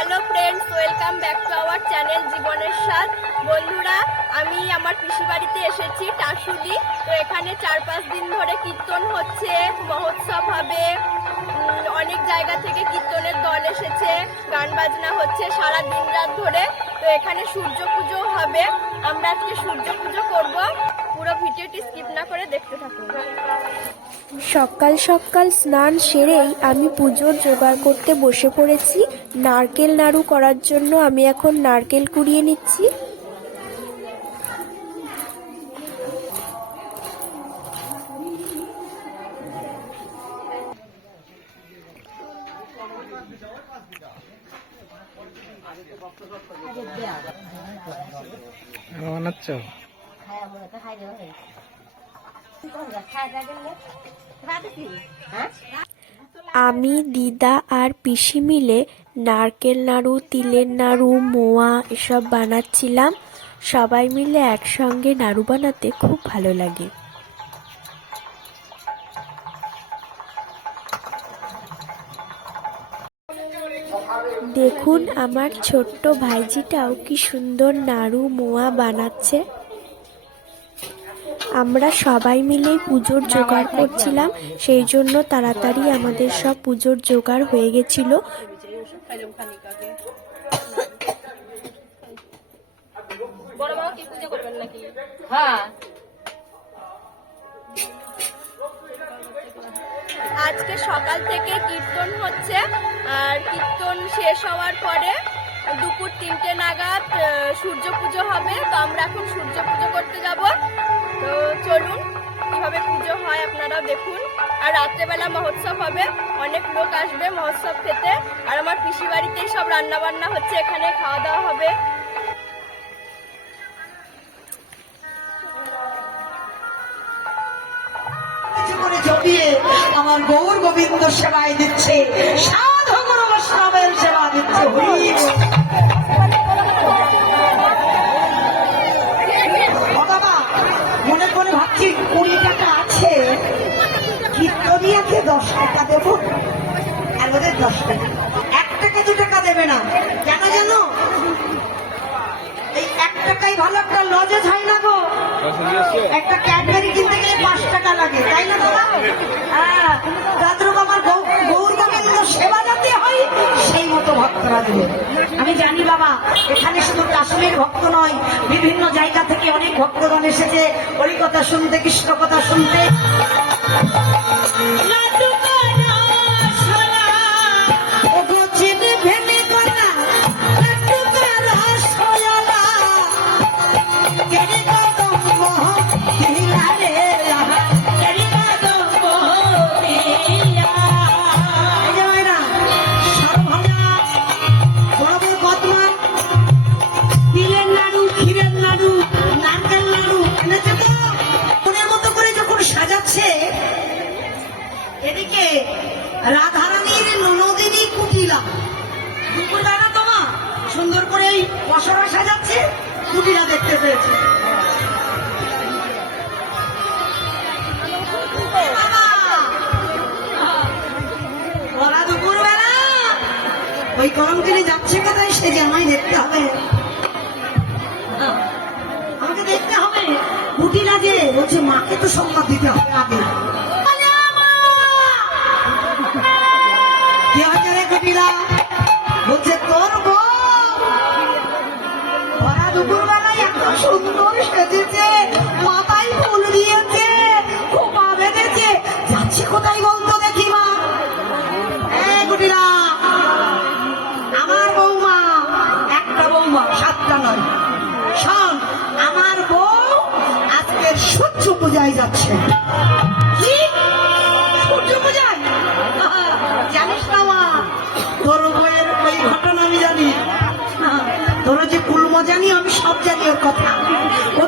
Hello friends welcome back to our channel জীবনের স্বাদ। বন্ধুরা, আমি আমার পিসি বাড়িতে এসেছি টাসুলি তো এখানে চার পাঁচ দিন ধরে কীর্তন হচ্ছে, মহোৎসব হবে। অনেক জায়গা থেকে কীর্তনের দল এসেছে, গান বাজনা হচ্ছে সারা দিন রাত ধরে। তো এখানে সূর্য পুজো হবে। আমরা আজকে সূর্য পুজো করব। পুরো ভিডিওটি স্কিপ না করে দেখতে থাকুন। সকাল সকাল স্নান সেরেই আমি পুজোর জোগাড় করতে বসে পড়েছি। নারকেল নাড়ু করার জন্য আমি এখন নারকেল কুড়িয়ে নিচ্ছি। বানাচ্ছ? আমি, দিদা আর পিসি মিলে নারকেল নাড়ু, তিলের নাড়ু, মোয়া এসব বানাচ্ছিলাম। সবাই মিলে একসঙ্গে নাড়ু বানাতে খুব ভালো লাগে। দেখুন, আমার ছোট্ট ভাইজিটাও কি সুন্দর নাড়ু, মোয়া বানাচ্ছে। আমরা সবাই মিলে পুজোর জোগাড় করছিলাম সেই জন্য তাড়াতাড়ি আমাদের সব পুজোর জোগাড় হয়ে গেছিল। বড় মাও কি পুজো করবেন নাকি? হ্যাঁ। আজকে সকাল থেকে কীর্তন হচ্ছে আর কীর্তন শেষ হওয়ার পরে দুপুর তিনটে নাগাদ আহ, সূর্য পুজো হবে তো আমরা এখন সূর্য পুজো করতে যাব। তো চলুন, কীভাবে পুজো হয় আপনারা দেখুন। আর রাত্রেবেলা মহোৎসব হবে, অনেক লোক আসবে মহোৎসব খেতে। আর আমার পিসি বাড়িতেই সব রান্না বান্না হচ্ছে, এখানে খাওয়া দাওয়া হবে। আমার গৌর গোবিন্দ সেবায় দিচ্ছে, সাধু গুরু বৈষ্ণবের সেবা দিচ্ছে হরি ও বাবা মনে করে কুড়ি টাকা আছে। কীর্তনিয়াকে দশ টাকা দেবো। আর ওদের দশ টাকা। এক টাকা, দু টাকা দেবে না। কেন জানো? এই এক টাকাই ভালো, একটা লজেজ হয় না গো। একটা ক্যাডবেরি কিনতে গেলে পাঁচ টাকা লাগে, তাই না দাদা? হ্যাঁ আমার গৌ- গৌর গোবিন্দ সেবা যাতে হয়, সেই মতো ভক্তরা দেবে। আমি জানি বাবা, এখানে শুধু কাশ্মীর ভক্ত নয়, বিভিন্ন জায়গা থেকে অনেক ভক্তগণ এসেছে। হরিকথা শুনতে কৃষ্ণ কথা শুনতে দুপুর বেলা ওই যাচ্ছে কোথায় সে যে আমায় দেখতে হবে। আমাকে দেখতে হবে। কুটিলা যে বলছে মাকে তো সম্মান দিতে হবে আগে। সুন্দর সেজেছে, মাথায় ফুল দিয়েছে, খোপা বেঁধেছে। যাচ্ছি কোথায় বলতো দেখি মা কুটিলা আমার বৌমা, একটা বৌমা, সাতটা নয়। শোন, আমার বউ আজকের সূর্য পূজায় যাচ্ছে। জানি আমি সব জানি ওর কথা। ও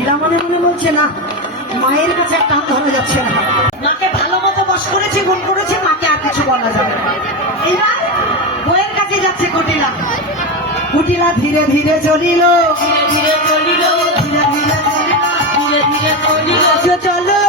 কুটিরা মনে মনে বলছে না মায়ের কাছে একটা হাত ধরা যাচ্ছে না। মাকে ভালো মতো বস করেছে গুণ করেছে মাকে আর কিছু বলা যাবে। এইবার বইয়ের কাছে যাচ্ছে কুটিলা। কুটিলা ধীরে ধীরে চলিল। ধীরে ধীরে চলিল। ধীরে ধীরে চলিল। ধীরে ধীরে চলিল। চলো।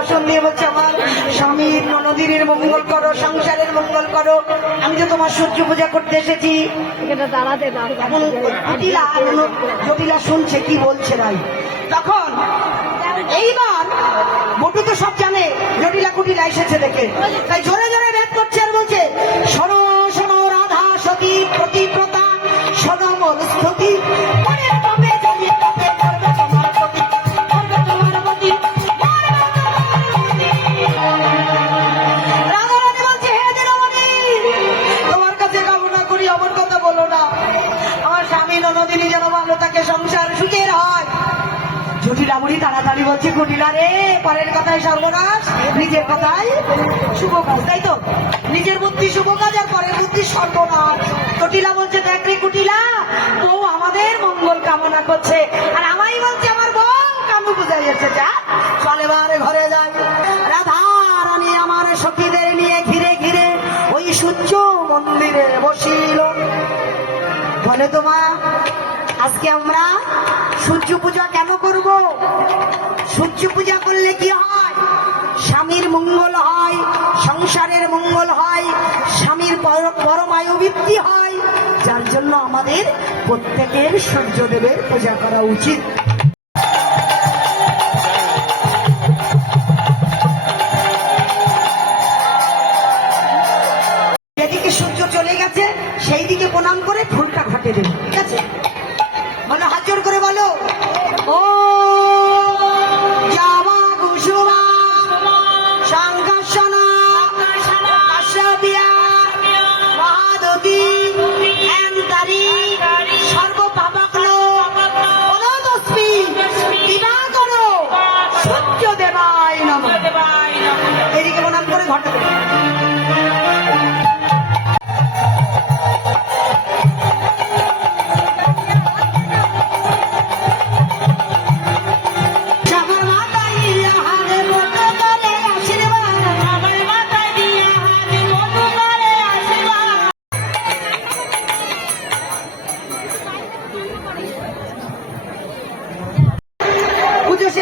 রাধারানী দিয়ে বলছে আমার স্বামীর নদীর মঙ্গল করো সংসারের মঙ্গল করো আমি তো তোমার সূর্য পূজা করতে এসেছি কুটিলা ননদ জটিলা শুনছে কি বলছে নাই তখন এইবার বটু তো সব জানে জটিলা কুটিলা এসেছে দেখে তাই জোরে জোরে ভেদ করছে আর বলছে শোনো শোনো রাধা সতী প্রতিব্রতা শোনো মোর স্তুতি কুটিলা রে, পরের কথায় সর্বনাশ, নিজের কথায় শুভ কাজ, তাই তো? নিজের বুদ্ধি শুভ কাজ আর পরের বুদ্ধি সর্বনাশ। জটিলা বলছে, দেখ রে কুটিলা, বউ আমাদের মঙ্গল কামনা করছে, আর আমাই বলছে আমার বউ কামু বুঝাই যাচ্ছে যা, চলে বারে ঘরে যাই। রাধা রানী আমার সখীদের নিয়ে ঘিরে ঘিরে ওই সূর্য মন্দিরে বসিল। বলে তোমা আজকে আমরা সূর্য পূজা কেন পূজা করলে কি হয়? স্বামীর মঙ্গল হয়, সংসারের মঙ্গল হয়, স্বামীর পরমায়ু বৃদ্ধি হয়। যার জন্য আমাদের প্রত্যেকের সূর্যদেবের পূজা করা উচিত। সূর্য চলে গেছে সেই দিকে প্রণাম করে ফুলটা ঘটে দেবে, ঠিক আছে? বলো হাত জোর করে বলো।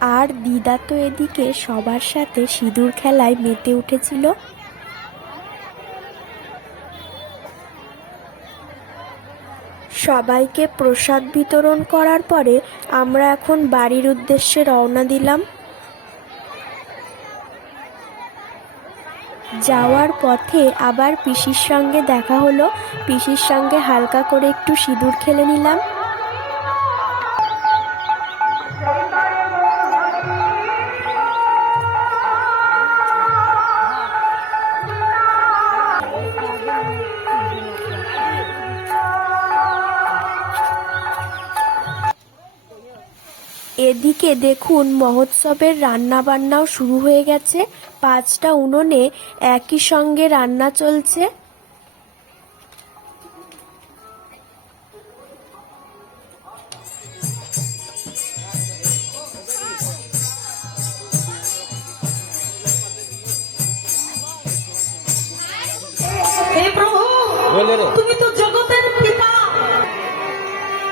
আর দিদা তো এদিকে সবার সাথে সিঁদুর খেলায় মেতে উঠেছিল। সবাইকে প্রসাদ বিতরণ করার পরে আমরা এখন বাড়ির উদ্দেশ্যে রওনা দিলাম। যাওয়ার পথে আবার পিসির সঙ্গে দেখা হলো। পিসির সঙ্গে হালকা করে একটু সিঁদুর খেলে নিলাম। এদিকে দেখুন মহোৎসবের রান্না বান্নাও শুরু হয়ে গেছে। পাঁচটা উনুনে একই সঙ্গে রান্না চলছে। তুমি তো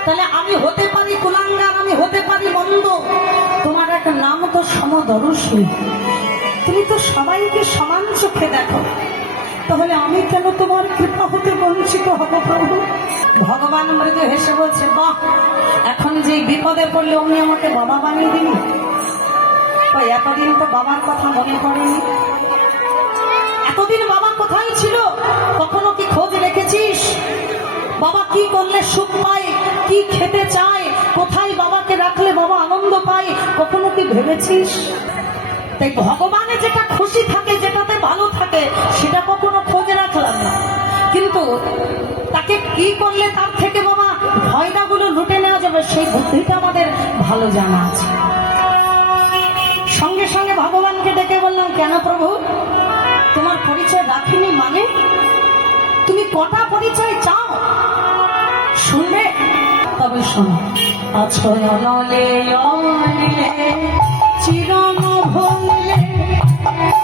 তাহলে আমি হতে পারি কুলাঙ্গার, আমি হতে পারি মন্দ তোমার একটা নাম তো সমদর্শী। তুমি তো সবাইকে সমান চোখে দেখো। তাহলে আমি কেন তোমার কৃপা হতে বঞ্চিত হব প্রভু? ভগবান মৃদু হেসে বলছে, বাহ, এখন যে বিপদে পড়লে উনি আমাকে বাবা বানিয়ে দিন এতদিন তো বাবার কথা মনে পড়েনি। এতদিন বাবা কোথায় ছিল? কখনো কি খোঁজ বাবা কি করলে সুখ পায়? কি খেতে চায়? কোথায় বাবাকে রাখলে বাবা আনন্দ পায়? কখনো কি ভেবেছিস? তাই ভগবানে যেটা খুশি থাকে, যেটাতে ভালো থাকে, সেটা কখনো খোঁজ রাখলাম না। কিন্তু তাকে কি করলে তার থেকে বাবা ভয়দাগুলো লুটে নেওয়া যাবে, সেই বুদ্ধিটা আমাদের ভালো জানা আছে। সঙ্গে সঙ্গে ভগবানকে ডেকে বললাম, কেন প্রভু? কটা পরিচয় চাও? শুনবে? তবে শোনো। অছয়নলে অনিলে চিরন ভুলে ধারণ